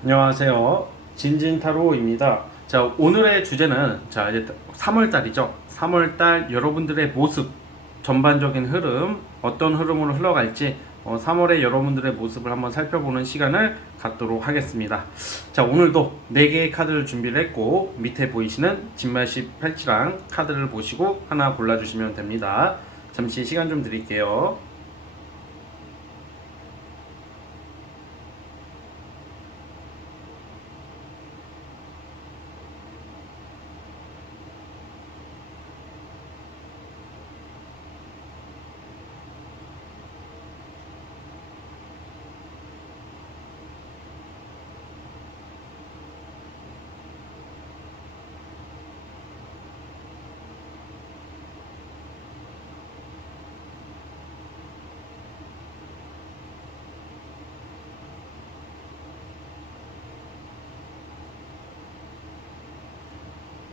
안녕하세요. 진진타로입니다. 자, 오늘의 주제는 이제 3월달이죠. 3월달 여러분들의 모습, 전반적인 흐름, 어떤 흐름으로 흘러갈지 3월의 여러분들의 모습을 한번 살펴보는 시간을 갖도록 하겠습니다. 자, 오늘도 4개의 카드를 준비를 했고 밑에 보이시는 진말씨 팔찌랑 카드를 보시고 하나 골라주시면 됩니다. 잠시 시간 좀 드릴게요.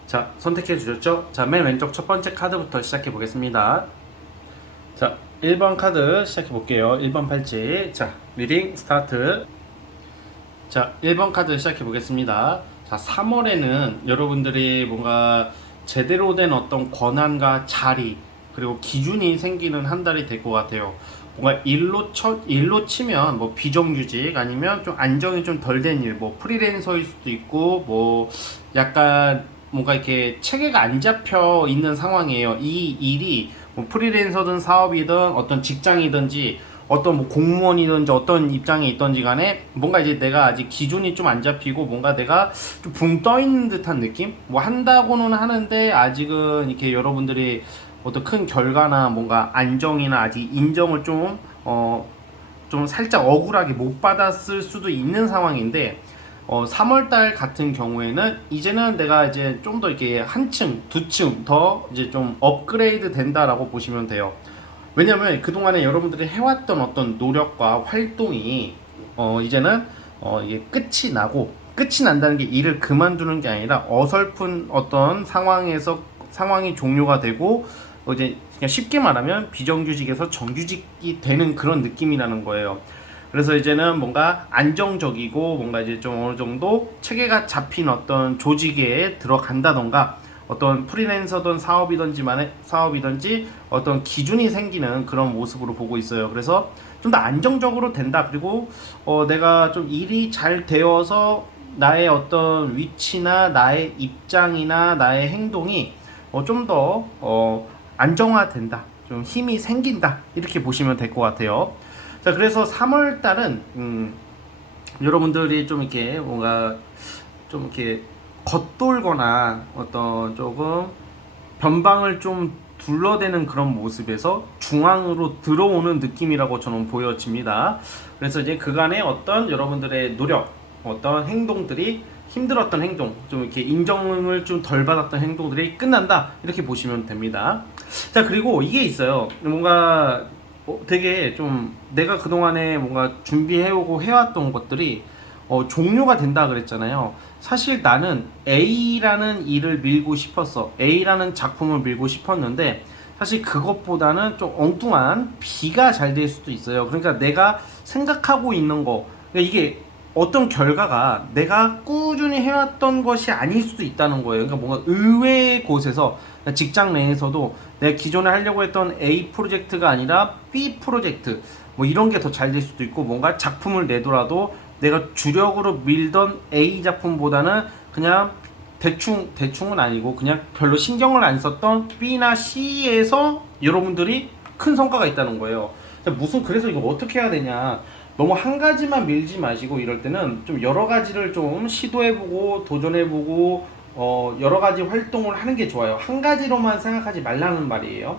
자, 선택해 주셨죠? 자, 맨 왼쪽 첫 번째 카드부터 시작해 보겠습니다. 자, 1번 카드 시작해 볼게요. 1번 팔찌. 자, 리딩 스타트. 자, 1번 카드 시작해 보겠습니다. 자, 3월에는 여러분들이 뭔가 제대로 된 어떤 권한과 자리, 그리고 기준이 생기는 한 달이 될 것 같아요. 뭔가 일로 치면 뭐 비정규직 아니면 좀 안정이 좀 덜 된 일, 뭐 프리랜서일 수도 있고, 뭐 약간 뭔가 이렇게 체계가 안 잡혀 있는 상황이에요. 이 일이 뭐 프리랜서든 사업이든 어떤 직장이든지 어떤 뭐 공무원이든지 어떤 입장에 있던지 간에 뭔가 이제 내가 아직 기준이 좀 안 잡히고 뭔가 내가 좀 붕 떠 있는 듯한 느낌? 뭐 한다고는 하는데 아직은 이렇게 여러분들이 어떤 큰 결과나 뭔가 안정이나 아직 인정을 좀 살짝 억울하게 못 받았을 수도 있는 상황인데 3월달 같은 경우에는 이제는 내가 이제 좀 더 이렇게 한 층, 두 층 더 이제 좀 업그레이드 된다라고 보시면 돼요. 왜냐면 그동안에 여러분들이 해왔던 어떤 노력과 활동이 이제는 이게 끝이 난다는 게 일을 그만두는 게 아니라 어설픈 어떤 상황이 종료가 되고 이제 그냥 쉽게 말하면 비정규직에서 정규직이 되는 그런 느낌이라는 거예요. 그래서 이제는 뭔가 안정적이고 뭔가 이제 좀 어느 정도 체계가 잡힌 어떤 조직에 들어간다던가 어떤 프리랜서든 사업이든지 어떤 기준이 생기는 그런 모습으로 보고 있어요. 그래서 좀 더 안정적으로 된다. 그리고 내가 좀 일이 잘 되어서 나의 어떤 위치나 나의 입장이나 나의 행동이 좀 더 안정화된다. 좀 힘이 생긴다. 이렇게 보시면 될 것 같아요. 자, 그래서 3월 달은 여러분들이 좀 이렇게 뭔가 좀 이렇게 겉돌거나 어떤 조금 변방을 좀 둘러대는 그런 모습에서 중앙으로 들어오는 느낌이라고 저는 보여집니다. 그래서 이제 그간의 어떤 여러분들의 노력, 어떤 행동들이 힘들었던 행동, 좀 이렇게 인정을 좀 덜 받았던 행동들이 끝난다. 이렇게 보시면 됩니다. 자, 그리고 이게 있어요. 뭔가 되게 좀 내가 그동안에 뭔가 준비해오고 해왔던 것들이 종료가 된다 그랬잖아요. 사실 나는 A라는 일을 밀고 싶었어. A라는 작품을 밀고 싶었는데 사실 그것보다는 좀 엉뚱한 B가 잘 될 수도 있어요. 그러니까 내가 생각하고 있는 거, 그러니까 이게 어떤 결과가 내가 꾸준히 해왔던 것이 아닐 수도 있다는 거예요. 그러니까 뭔가 의외의 곳에서 직장 내에서도 내가 기존에 하려고 했던 A 프로젝트가 아니라 B 프로젝트 뭐 이런 게 더 잘 될 수도 있고, 뭔가 작품을 내더라도 내가 주력으로 밀던 A 작품보다는 그냥 대충은 아니고 그냥 별로 신경을 안 썼던 B나 C에서 여러분들이 큰 성과가 있다는 거예요. 그래서 이거 어떻게 해야 되냐, 너무 한 가지만 밀지 마시고 이럴 때는 좀 여러 가지를 좀 시도해보고 도전해보고 여러 가지 활동을 하는 게 좋아요. 한 가지로만 생각하지 말라는 말이에요.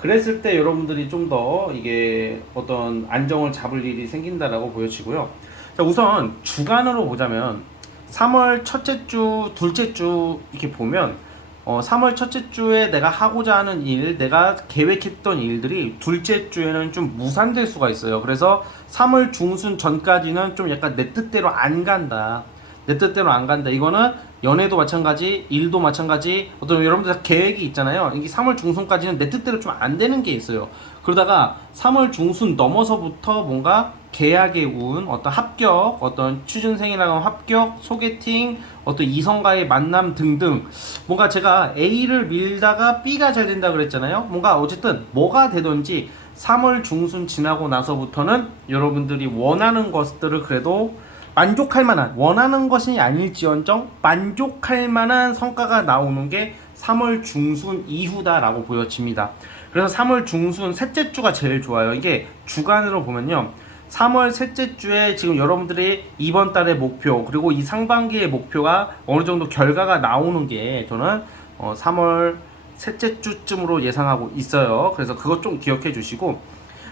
그랬을 때 여러분들이 좀 더 이게 어떤 안정을 잡을 일이 생긴다라고 보여지고요. 자, 우선 주간으로 보자면 3월 첫째 주, 둘째 주 이렇게 보면 3월 첫째 주에 내가 하고자 하는 일, 내가 계획했던 일들이 둘째 주에는 좀 무산될 수가 있어요. 그래서 3월 중순 전까지는 좀 약간 내 뜻대로 안 간다. 내 뜻대로 안 간다. 이거는 연애도 마찬가지, 일도 마찬가지, 어떤 여러분들 다 계획이 있잖아요. 이게 3월 중순까지는 내 뜻대로 좀 안 되는 게 있어요. 그러다가 3월 중순 넘어서부터 뭔가 계약의 운, 어떤 합격, 어떤 취준생이랑 합격, 소개팅, 어떤 이성과의 만남 등등, 뭔가 제가 A를 밀다가 B가 잘 된다 그랬잖아요. 뭔가 어쨌든 뭐가 되든지 3월 중순 지나고 나서부터는 여러분들이 원하는 것들을 그래도 만족할 만한, 원하는 것이 아닐지언정 만족할 만한 성과가 나오는 게 3월 중순 이후다라고 보여집니다. 그래서 3월 중순 셋째 주가 제일 좋아요. 이게 주간으로 보면요, 3월 셋째 주에 지금 여러분들이 이번 달의 목표, 그리고 이 상반기의 목표가 어느 정도 결과가 나오는 게 저는 3월 셋째 주쯤으로 예상하고 있어요. 그래서 그것 좀 기억해 주시고,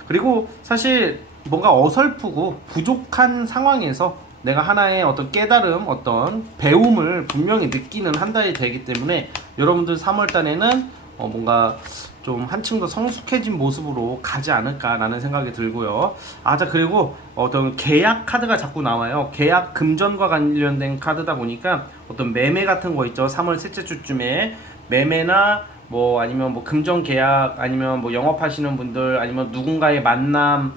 그리고 사실 뭔가 어설프고 부족한 상황에서 내가 하나의 어떤 깨달음, 어떤 배움을 분명히 느끼는 한 달이 되기 때문에 여러분들 3월 달에는 뭔가 좀 한층 더 성숙해진 모습으로 가지 않을까라는 생각이 들고요. 자, 그리고 어떤 계약 카드가 자꾸 나와요. 계약 금전과 관련된 카드다 보니까 어떤 매매 같은 거 있죠. 3월 셋째 주쯤에 매매나 뭐 아니면 뭐 금전 계약, 아니면 뭐 영업하시는 분들, 아니면 누군가의 만남,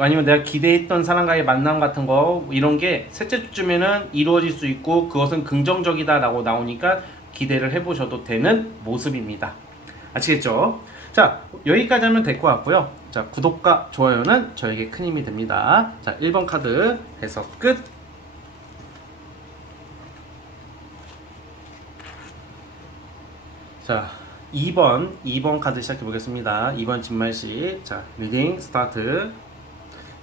아니면 내가 기대했던 사람과의 만남 같은 거, 이런 게 셋째 주쯤에는 이루어질 수 있고 그것은 긍정적이다 라고 나오니까 기대를 해보셔도 되는 모습입니다. 아시겠죠? 자, 여기까지 하면 될 것 같고요. 자, 구독과 좋아요는 저에게 큰 힘이 됩니다. 자, 1번 카드 해석 끝. 자, 2번 카드 시작해 보겠습니다. 2번 진말씨. 자, 리딩 스타트.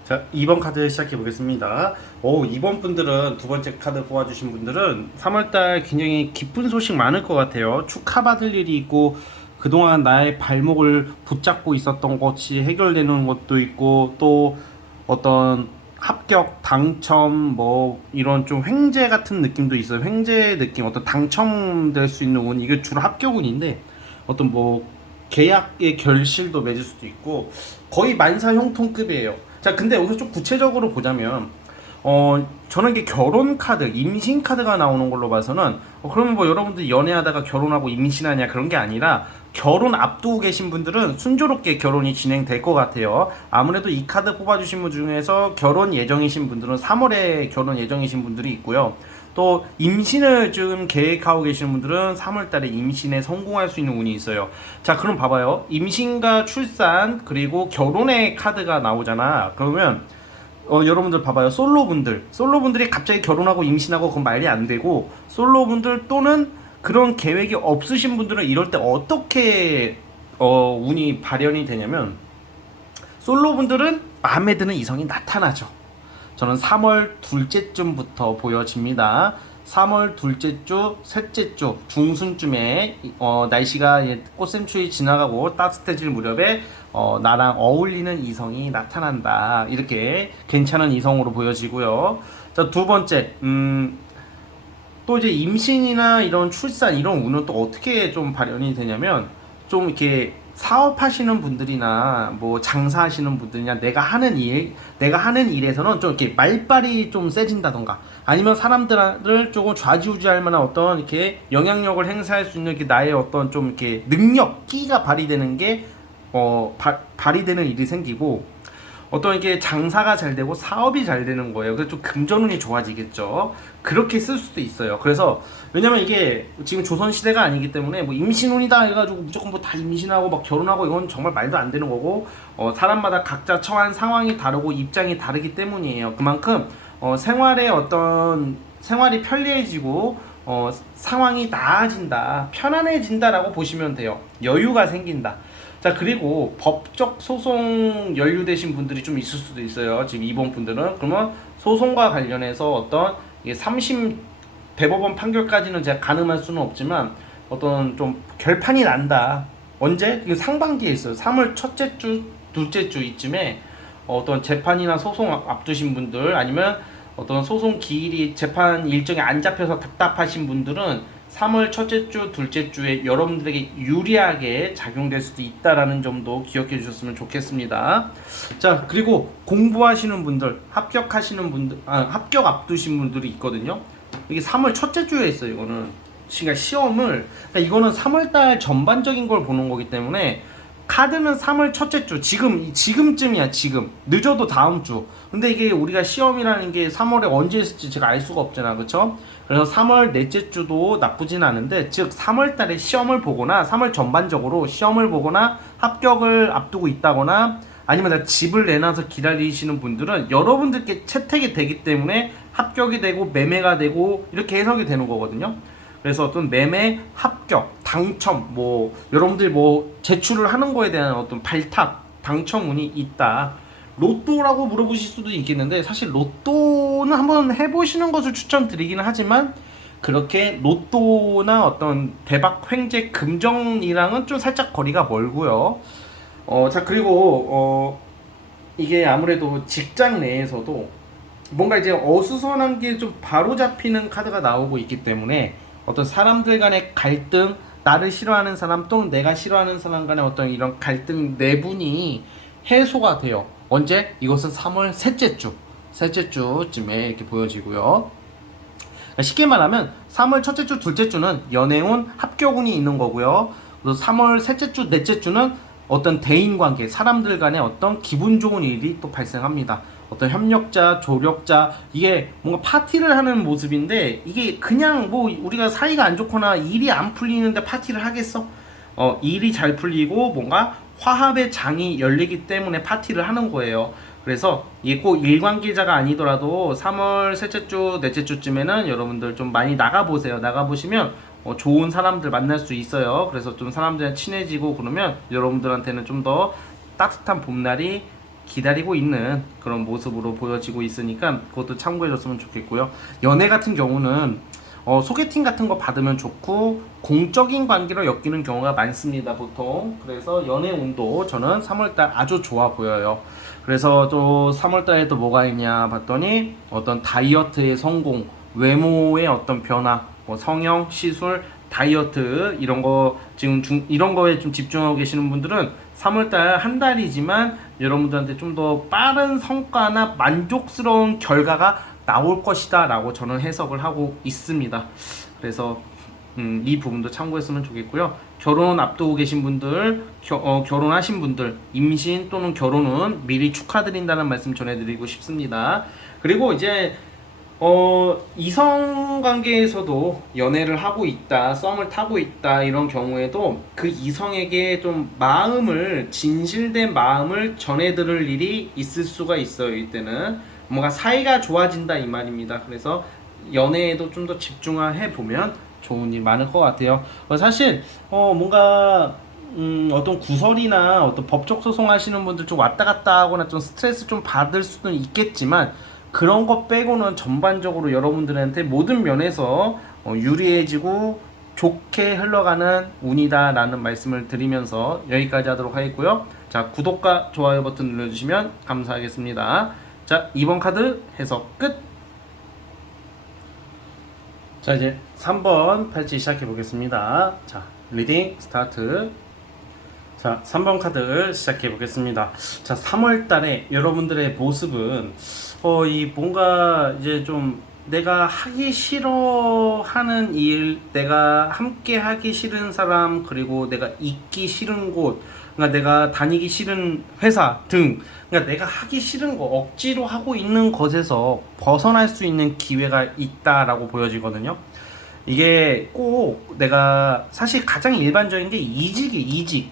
자, 2번 카드 시작해 보겠습니다. 2번 분들은, 두 번째 카드 뽑아주신 분들은 3월달 굉장히 기쁜 소식 많을 것 같아요. 축하받을 일이 있고, 그동안 나의 발목을 붙잡고 있었던 것이 해결되는 것도 있고, 또 어떤 합격, 당첨, 뭐 이런 좀 횡재 같은 느낌도 있어요. 횡재 느낌, 어떤 당첨될 수 있는 운, 이게 주로 합격운인데 어떤 뭐 계약의 결실도 맺을 수도 있고, 거의 만사형통급이에요. 자, 근데 여기서 좀 구체적으로 보자면 저는 이게 결혼 카드, 임신 카드가 나오는 걸로 봐서는 그러면 뭐 여러분들 연애하다가 결혼하고 임신하냐, 그런 게 아니라 결혼 앞두고 계신 분들은 순조롭게 결혼이 진행될 것 같아요. 아무래도 이 카드 뽑아주신 분 중에서 결혼 예정이신 분들은 3월에 결혼 예정이신 분들이 있고요. 또 임신을 지금 계획하고 계시는 분들은 3월달에 임신에 성공할 수 있는 운이 있어요. 자, 그럼 봐봐요. 임신과 출산 그리고 결혼의 카드가 나오잖아. 그러면 여러분들 봐봐요. 솔로분들이 갑자기 결혼하고 임신하고 그건 말이 안 되고, 솔로분들 또는 그런 계획이 없으신 분들은 이럴 때 어떻게 운이 발현이 되냐면, 솔로분들은 마음에 드는 이성이 나타나죠. 저는 3월 둘째 쯤부터 보여집니다. 3월 둘째 주, 셋째 주 중순쯤에 날씨가 꽃샘추위 지나가고 따뜻해질 무렵에 나랑 어울리는 이성이 나타난다. 이렇게 괜찮은 이성으로 보여지고요. 자, 두 번째, 또 이제 임신이나 이런 출산, 이런 운은 또 어떻게 좀 발현이 되냐면, 좀 이렇게 사업하시는 분들이나 뭐 장사하시는 분들이나 내가 하는 일에서는 좀 이렇게 말빨이 좀 세진다던가, 아니면 사람들을 조금 좌지우지할 만한 어떤 이렇게 영향력을 행사할 수 있는 이렇게 나의 어떤 좀 이렇게 능력, 끼가 발휘되는 게 발휘되는 일이 생기고, 어떤 이렇게 장사가 잘 되고 사업이 잘 되는 거예요. 그래서 좀 금전운이 좋아지겠죠. 그렇게 쓸 수도 있어요. 그래서 왜냐면 이게 지금 조선시대가 아니기 때문에 뭐 임신운이다 해가지고 무조건 뭐 다 임신하고 막 결혼하고 이건 정말 말도 안 되는 거고, 사람마다 각자 처한 상황이 다르고 입장이 다르기 때문이에요. 그만큼 생활의 어떤 생활이 편리해지고 상황이 나아진다, 편안해진다라고 보시면 돼요. 여유가 생긴다. 자, 그리고 법적 소송 연루되신 분들이 좀 있을 수도 있어요. 지금 2번 분들은. 그러면 소송과 관련해서 어떤 3심 대법원 판결까지는 제가 가늠할 수는 없지만 어떤 좀 결판이 난다. 언제? 이게 상반기에 있어요. 3월 첫째 주, 둘째 주 이쯤에 어떤 재판이나 소송 앞두신 분들, 아니면 어떤 소송 기일이 재판 일정이 안 잡혀서 답답하신 분들은 3월 첫째 주, 둘째 주에 여러분들에게 유리하게 작용될 수도 있다라는 점도 기억해 주셨으면 좋겠습니다. 자, 그리고 공부하시는 분들, 합격하시는 분들, 합격 앞두신 분들이 있거든요. 이게 3월 첫째 주에 있어요. 이거는 그러니까 시험을, 그러니까 이거는 3월달 전반적인 걸 보는 거기 때문에 카드는 3월 첫째 주, 지금쯤이야. 지금 늦어도 다음 주. 근데 이게 우리가 시험이라는 게 3월에 언제 있을지 제가 알 수가 없잖아, 그쵸? 그래서 3월 넷째 주도 나쁘진 않은데, 즉 3월 달에 시험을 보거나 3월 전반적으로 시험을 보거나 합격을 앞두고 있다거나 아니면 집을 내놔서 기다리시는 분들은 여러분들께 채택이 되기 때문에 합격이 되고 매매가 되고 이렇게 해석이 되는 거거든요. 그래서 어떤 매매, 합격, 당첨, 뭐 여러분들 뭐 제출을 하는 거에 대한 어떤 발탁, 당첨운이 있다. 로또라고 물어보실 수도 있겠는데, 사실 로또는 한번 해보시는 것을 추천드리기는 하지만 그렇게 로또나 어떤 대박 횡재 금전이랑은 좀 살짝 거리가 멀고요. 자, 그리고 이게 아무래도 직장 내에서도 뭔가 이제 어수선한 게 좀 바로 잡히는 카드가 나오고 있기 때문에 어떤 사람들 간의 갈등, 나를 싫어하는 사람 또는 내가 싫어하는 사람 간의 어떤 이런 갈등 내분이 해소가 돼요. 언제? 이것은 3월 셋째 주쯤에 이렇게 보여지고요. 쉽게 말하면 3월 첫째 주, 둘째 주는 연애운, 합격운이 있는 거고요. 그래서 3월 셋째 주, 넷째 주는 어떤 대인관계, 사람들 간의 어떤 기분 좋은 일이 또 발생합니다. 어떤 협력자, 조력자, 이게 뭔가 파티를 하는 모습인데, 이게 그냥 뭐 우리가 사이가 안 좋거나 일이 안 풀리는데 파티를 하겠어? 일이 잘 풀리고 뭔가 화합의 장이 열리기 때문에 파티를 하는 거예요. 그래서 이게 꼭 일관계자가 아니더라도 3월 셋째 주, 넷째 주쯤에는 여러분들 좀 많이 나가보세요. 나가보시면 좋은 사람들 만날 수 있어요. 그래서 좀 사람들이랑 친해지고 그러면 여러분들한테는 좀 더 따뜻한 봄날이 기다리고 있는 그런 모습으로 보여지고 있으니까 그것도 참고해줬으면 좋겠고요. 연애 같은 경우는 소개팅 같은 거 받으면 좋고 공적인 관계로 엮이는 경우가 많습니다, 보통. 그래서 연애 운도 저는 3월달 아주 좋아 보여요. 그래서 또 3월달에 또 뭐가 있냐 봤더니 어떤 다이어트의 성공, 외모의 어떤 변화, 뭐 성형, 시술, 다이어트 이런 거 지금 이런 거에 좀 집중하고 계시는 분들은 3월달 한 달이지만 여러분들한테 좀 더 빠른 성과나 만족스러운 결과가 나올 것이다 라고 저는 해석을 하고 있습니다. 그래서 이 부분도 참고했으면 좋겠고요. 결혼 앞두고 계신 분들, 결혼하신 분들, 임신 또는 결혼은 미리 축하드린다는 말씀 전해드리고 싶습니다. 그리고 이제 이성관계에서도 연애를 하고 있다, 썸을 타고 있다 이런 경우에도 그 이성에게 좀 진실된 마음을 전해드릴 일이 있을 수가 있어요. 이때는 뭔가 사이가 좋아진다 이 말입니다. 그래서 연애에도 좀 더 집중해 보면 좋은 일 많을 것 같아요. 사실 뭔가 어떤 구설이나 어떤 법적 소송 하시는 분들 좀 왔다 갔다 하거나 좀 스트레스 좀 받을 수는 있겠지만, 그런 것 빼고는 전반적으로 여러분들한테 모든 면에서 유리해지고 좋게 흘러가는 운이다 라는 말씀을 드리면서 여기까지 하도록 하겠고요. 자, 구독과 좋아요 버튼 눌러주시면 감사하겠습니다. 자, 2번 카드 해석 끝. 자, 이제 3번 팔찌 시작해 보겠습니다. 자, 리딩 스타트. 자, 3번 카드 시작해 보겠습니다. 자, 3월 달에 여러분들의 모습은 이 뭔가 이제 좀 내가 하기 싫어하는 일, 내가 함께 하기 싫은 사람, 그리고 내가 있기 싫은 곳, 그러니까 내가 다니기 싫은 회사 등, 그러니까 내가 하기 싫은 거, 억지로 하고 있는 것에서 벗어날 수 있는 기회가 있다라고 보여지거든요. 이게 꼭 내가 사실 가장 일반적인 게 이직,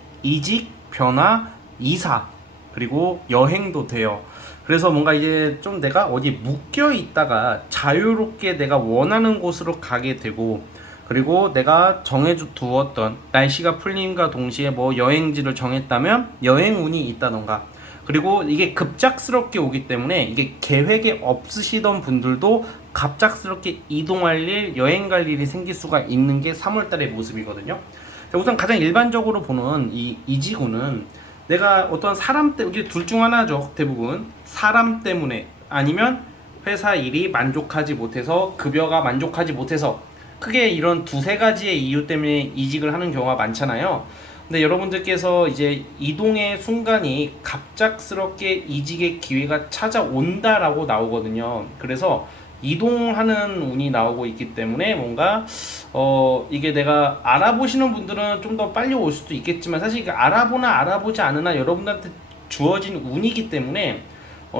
변화, 이사, 그리고 여행도 돼요. 그래서 뭔가 이제 좀 내가 어디 묶여 있다가 자유롭게 내가 원하는 곳으로 가게 되고, 그리고 내가 정해두었던 날씨가 풀림과 동시에 뭐 여행지를 정했다면 여행운이 있다던가, 그리고 이게 급작스럽게 오기 때문에 이게 계획에 없으시던 분들도 갑작스럽게 이동할 일, 여행 갈 일이 생길 수가 있는 게 3월달의 모습이거든요. 우선 가장 일반적으로 보는 이 이지구는 내가 어떤 사람 때문에, 이게 둘 중 하나죠. 대부분 사람 때문에, 아니면 회사 일이 만족하지 못해서, 급여가 만족하지 못해서, 크게 이런 두세 가지의 이유 때문에 이직을 하는 경우가 많잖아요. 근데 여러분들께서 이제 이동의 순간이 갑작스럽게 이직의 기회가 찾아온다라고 나오거든요. 그래서 이동하는 운이 나오고 있기 때문에 뭔가 이게 내가 알아보시는 분들은 좀 더 빨리 올 수도 있겠지만 사실 이게 알아보나 알아보지 않으나 여러분들한테 주어진 운이기 때문에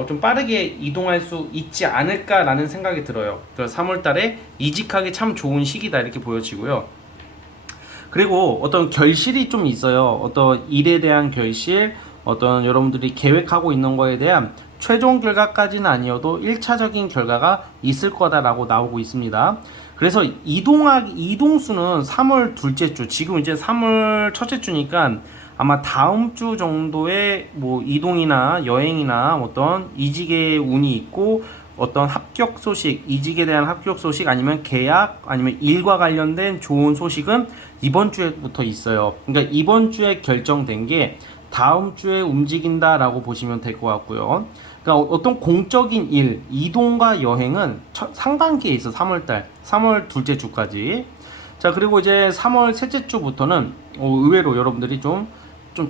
좀 빠르게 이동할 수 있지 않을까라는 생각이 들어요. 그래서 3월달에 이직하기 참 좋은 시기다 이렇게 보여지고요. 그리고 어떤 결실이 좀 있어요. 어떤 일에 대한 결실, 어떤 여러분들이 계획하고 있는 거에 대한 최종 결과까지는 아니어도 1차적인 결과가 있을 거다라고 나오고 있습니다. 그래서 이동수는 3월 둘째 주, 지금 이제 3월 첫째 주니까 아마 다음 주 정도에 뭐 이동이나 여행이나 어떤 이직의 운이 있고 어떤 합격 소식, 이직에 대한 합격 소식 아니면 계약 아니면 일과 관련된 좋은 소식은 이번 주에부터 있어요. 그러니까 이번 주에 결정된 게 다음 주에 움직인다라고 보시면 될 것 같고요. 그러니까 어떤 공적인 일, 이동과 여행은 상반기에 있어. 3월달, 3월 둘째 주까지. 자, 그리고 이제 3월 셋째 주부터는 의외로 여러분들이 좀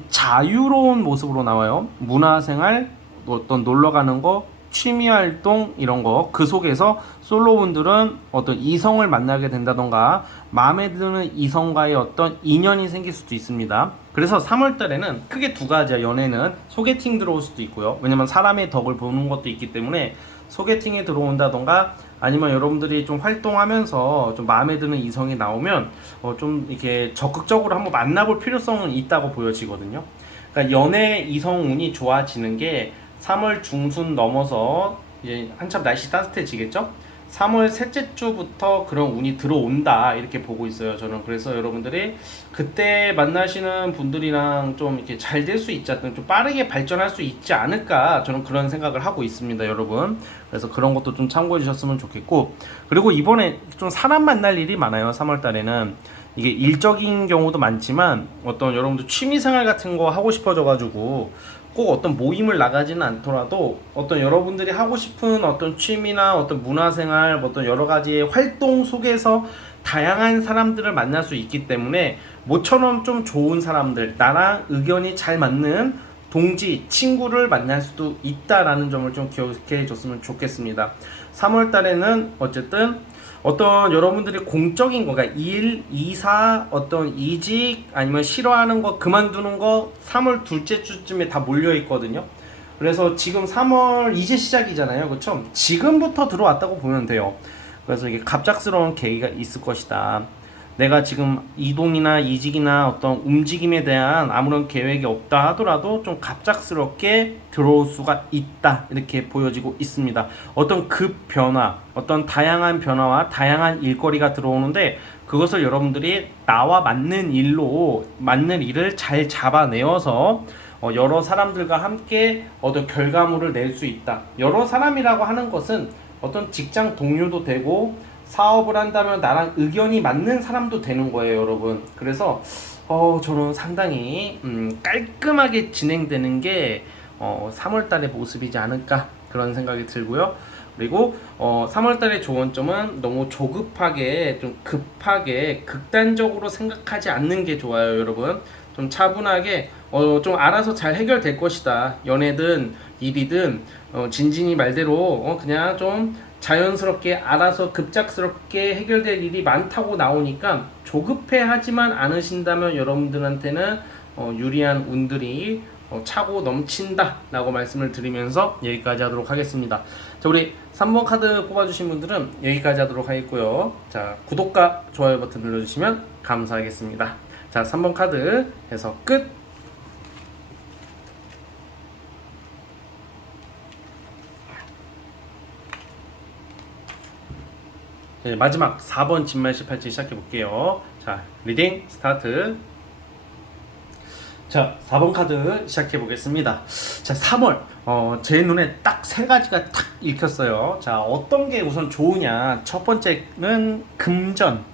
자유로운 모습으로 나와요. 문화생활, 어떤 놀러 가는 거, 취미 활동 이런 거, 그 속에서 솔로분들은 어떤 이성을 만나게 된다던가 마음에 드는 이성과의 어떤 인연이 생길 수도 있습니다. 그래서 3월 달에는 크게 두 가지야. 연애는 소개팅 들어올 수도 있고요. 왜냐면 사람의 덕을 보는 것도 있기 때문에 소개팅에 들어온다던가 아니면 여러분들이 좀 활동하면서 좀 마음에 드는 이성이 나오면 좀 이렇게 적극적으로 한번 만나볼 필요성은 있다고 보여지거든요. 그러니까 연애 이성운이 좋아지는 게 3월 중순 넘어서 이제 한참 날씨 따뜻해지겠죠? 3월 셋째 주부터 그런 운이 들어온다 이렇게 보고 있어요. 저는 그래서 여러분들이 그때 만나시는 분들이랑 좀 이렇게 잘 될 수 있지 않든 좀 빠르게 발전할 수 있지 않을까 저는 그런 생각을 하고 있습니다, 여러분. 그래서 그런 것도 좀 참고해 주셨으면 좋겠고, 그리고 이번에 좀 사람 만날 일이 많아요. 3월 달에는 이게 일적인 경우도 많지만 어떤 여러분들 취미생활 같은 거 하고 싶어져 가지고 꼭 어떤 모임을 나가지는 않더라도 어떤 여러분들이 하고 싶은 어떤 취미나 어떤 문화생활, 어떤 여러 가지의 활동 속에서 다양한 사람들을 만날 수 있기 때문에 모처럼 좀 좋은 사람들, 나랑 의견이 잘 맞는 동지, 친구를 만날 수도 있다라는 점을 좀 기억해 줬으면 좋겠습니다. 3월 달에는 어쨌든 어떤 여러분들이 공적인 거, 그러니까 일, 이사, 어떤 이직, 아니면 싫어하는 거, 그만두는 거 3월 둘째 주쯤에 다 몰려 있거든요. 그래서 지금 3월 이제 시작이잖아요. 그쵸? 지금부터 들어왔다고 보면 돼요. 그래서 이게 갑작스러운 계기가 있을 것이다. 내가 지금 이동이나 이직이나 어떤 움직임에 대한 아무런 계획이 없다 하더라도 좀 갑작스럽게 들어올 수가 있다 이렇게 보여지고 있습니다. 어떤 급 변화, 어떤 다양한 변화와 다양한 일거리가 들어오는데 그것을 여러분들이 나와 맞는 일로 맞는 일을 잘 잡아내어서 여러 사람들과 함께 어떤 결과물을 낼 수 있다. 여러 사람이라고 하는 것은 어떤 직장 동료도 되고 사업을 한다면 나랑 의견이 맞는 사람도 되는 거예요, 여러분. 그래서 저는 상당히 깔끔하게 진행되는 게 3월 달의 모습이지 않을까 그런 생각이 들고요. 그리고 3월 달의 좋은 점은 너무 조급하게 좀 급하게 극단적으로 생각하지 않는 게 좋아요, 여러분. 좀 차분하게 좀 알아서 잘 해결될 것이다. 연애든 일이든 진진이 말대로 그냥 좀 자연스럽게 알아서 급작스럽게 해결될 일이 많다고 나오니까 조급해하지만 않으신다면 여러분들한테는 유리한 운들이 차고 넘친다 라고 말씀을 드리면서 여기까지 하도록 하겠습니다. 자, 우리 3번 카드 뽑아주신 분들은 여기까지 하도록 하겠고요. 자, 구독과 좋아요 버튼 눌러주시면 감사하겠습니다. 자, 3번 카드 해서 끝. 네, 마지막 4번 진말시 팔찌 시작해 볼게요. 자, 리딩 스타트. 자, 4번 카드 시작해 보겠습니다. 자, 3월 제 눈에 딱 세 가지가 탁 읽혔어요. 자, 어떤 게 우선 좋으냐? 첫 번째는 금전,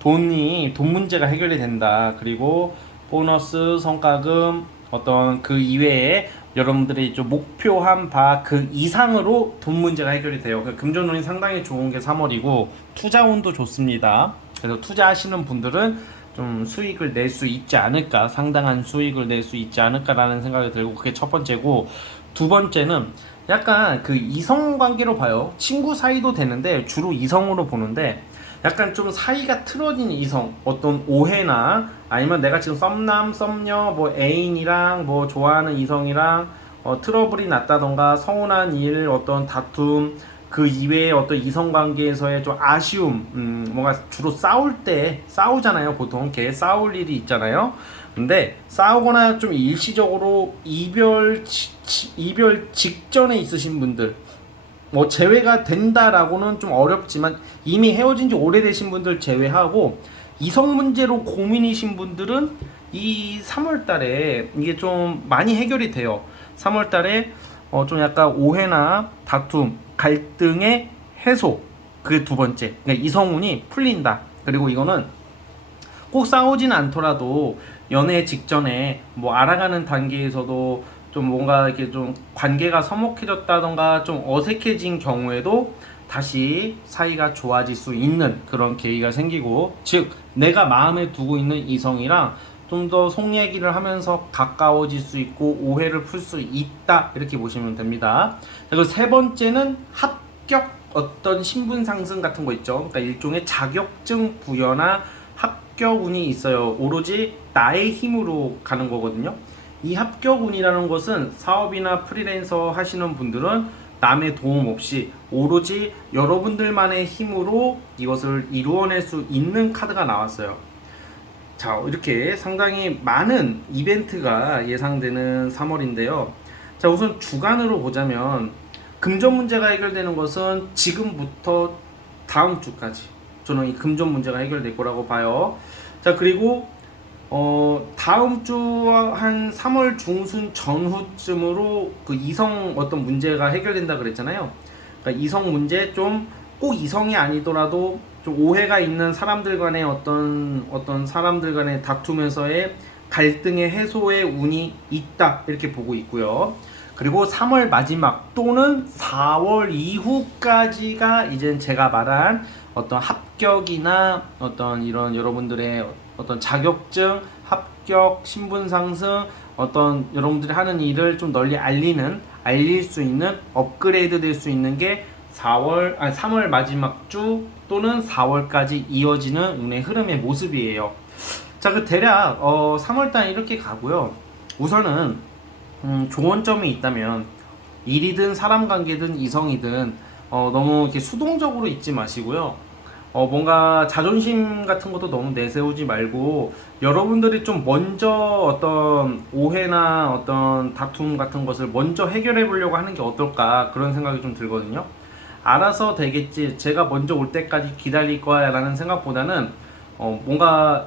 돈 문제가 해결이 된다. 그리고 보너스, 성과금, 어떤 그 이외에 여러분들이 좀 목표한 바 그 이상으로 돈 문제가 해결이 돼요. 금전운이 상당히 좋은 게 3월이고 투자운도 좋습니다. 그래서 투자하시는 분들은 좀 수익을 낼 수 있지 않을까, 상당한 수익을 낼 수 있지 않을까라는 생각이 들고 그게 첫 번째고, 두 번째는 약간 그 이성 관계로 봐요. 친구 사이도 되는데 주로 이성으로 보는데 약간 좀 사이가 틀어진 이성, 어떤 오해나 아니면 내가 지금 썸남, 썸녀, 뭐 애인이랑 뭐 좋아하는 이성이랑 트러블이 났다던가 서운한 일, 어떤 다툼, 그 이외에 어떤 이성 관계에서의 좀 아쉬움, 뭔가 주로 싸울 때 싸우잖아요. 보통 걔 싸울 일이 있잖아요. 근데 싸우거나 좀 일시적으로 이별 직전에 있으신 분들, 뭐 제외가 된다라고는 좀 어렵지만 이미 헤어진 지 오래되신 분들 제외하고 이성 문제로 고민이신 분들은 이 3월 달에 이게 좀 많이 해결이 돼요. 3월 달에 좀 약간 오해나 다툼, 갈등의 해소, 그게 두 번째. 그러니까 이성운이 풀린다. 그리고 이거는 꼭 싸우진 않더라도 연애 직전에 뭐 알아가는 단계에서도 좀 뭔가 이렇게 좀 관계가 서먹해졌다던가 좀 어색해진 경우에도 다시 사이가 좋아질 수 있는 그런 계기가 생기고, 즉 내가 마음에 두고 있는 이성이랑 좀 더 속 얘기를 하면서 가까워질 수 있고 오해를 풀 수 있다, 이렇게 보시면 됩니다. 그리고 세 번째는 합격, 어떤 신분 상승 같은 거 있죠. 그러니까 일종의 자격증 부여나 합격운이 있어요. 오로지 나의 힘으로 가는 거거든요. 이 합격운이라는 것은 사업이나 프리랜서 하시는 분들은 남의 도움 없이 오로지 여러분들만의 힘으로 이것을 이루어낼 수 있는 카드가 나왔어요. 자, 이렇게 상당히 많은 이벤트가 예상되는 3월인데요. 자, 우선 주간으로 보자면 금전 문제가 해결되는 것은 지금부터 다음 주까지 저는 이 금전 문제가 해결될 거라고 봐요. 자, 그리고 다음 주 한 3월 중순 전후쯤으로 그 이성 어떤 문제가 해결된다 그랬잖아요. 그러니까 이성 문제, 좀 꼭 이성이 아니더라도 좀 오해가 있는 사람들 간의 어떤 사람들 간의 다툼에서의 갈등의 해소의 운이 있다, 이렇게 보고 있고요. 그리고 3월 마지막 또는 4월 이후까지가 이제 제가 말한 어떤 합격이나 어떤 이런 여러분들의 어떤 자격증, 합격, 신분 상승, 어떤 여러분들이 하는 일을 좀 널리 알릴 수 있는, 업그레이드 될 수 있는 게 3월 마지막 주 또는 4월까지 이어지는 운의 흐름의 모습이에요. 자, 그 대략 3월달 이렇게 가고요. 우선은 좋은 점이 있다면 일이든 사람 관계든 이성이든 너무 이렇게 수동적으로 있지 마시고요. 뭔가 자존심 같은 것도 너무 내세우지 말고 여러분들이 좀 먼저 어떤 오해나 어떤 다툼 같은 것을 먼저 해결해 보려고 하는 게 어떨까, 그런 생각이 좀 들거든요. 알아서 되겠지, 제가 먼저 올 때까지 기다릴 거야 라는 생각보다는 뭔가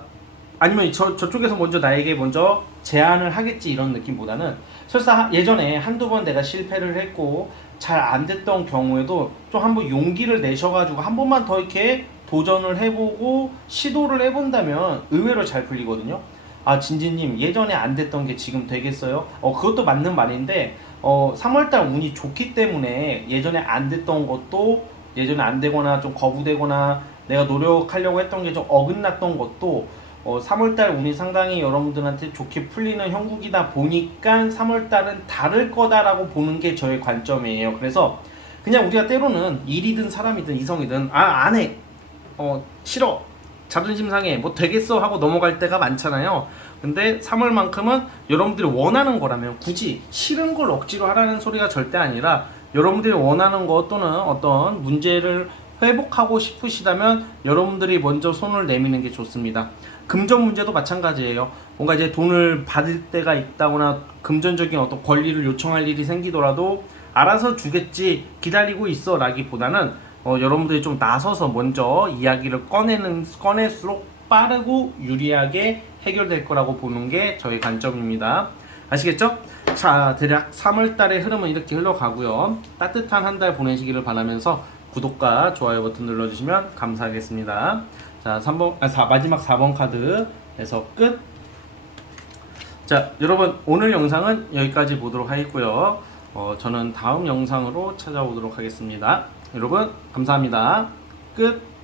아니면 저쪽에서 먼저 나에게 먼저 제안을 하겠지, 이런 느낌보다는 설사 예전에 한두 번 내가 실패를 했고 잘 안 됐던 경우에도 좀 한번 용기를 내셔가지고 한 번만 더 이렇게 도전을 해보고 시도를 해본다면 의외로 잘 풀리거든요. 아, 진지님 예전에 안 됐던 게 지금 되겠어요? 그것도 맞는 말인데 3월달 운이 좋기 때문에 예전에 안 됐던 것도, 예전에 안 되거나 좀 거부되거나 내가 노력하려고 했던 게 좀 어긋났던 것도 3월달 운이 상당히 여러분들한테 좋게 풀리는 형국이다 보니까 3월달은 다를 거다라고 보는 게 저의 관점이에요. 그래서 그냥 우리가 때로는 일이든 사람이든 이성이든 안 해, 싫어, 자존심 상해, 뭐 되겠어 하고 넘어갈 때가 많잖아요. 근데 3월만큼은 여러분들이 원하는 거라면 굳이 싫은 걸 억지로 하라는 소리가 절대 아니라 여러분들이 원하는 것 또는 어떤 문제를 회복하고 싶으시다면 여러분들이 먼저 손을 내미는 게 좋습니다. 금전 문제도 마찬가지예요. 뭔가 이제 돈을 받을 때가 있다거나 금전적인 어떤 권리를 요청할 일이 생기더라도 알아서 주겠지, 기다리고 있어 라기보다는 여러분들이 좀 나서서 먼저 이야기를 꺼낼수록 빠르고 유리하게 해결될 거라고 보는 게 저의 관점입니다. 아시겠죠? 자, 대략 3월달의 흐름은 이렇게 흘러가고요. 따뜻한 한 달 보내시기를 바라면서 구독과 좋아요 버튼 눌러주시면 감사하겠습니다. 자, 마지막 4번 카드에서 끝. 자, 여러분 오늘 영상은 여기까지 보도록 하겠고요. 저는 다음 영상으로 찾아오도록 하겠습니다. 여러분 감사합니다. 끝.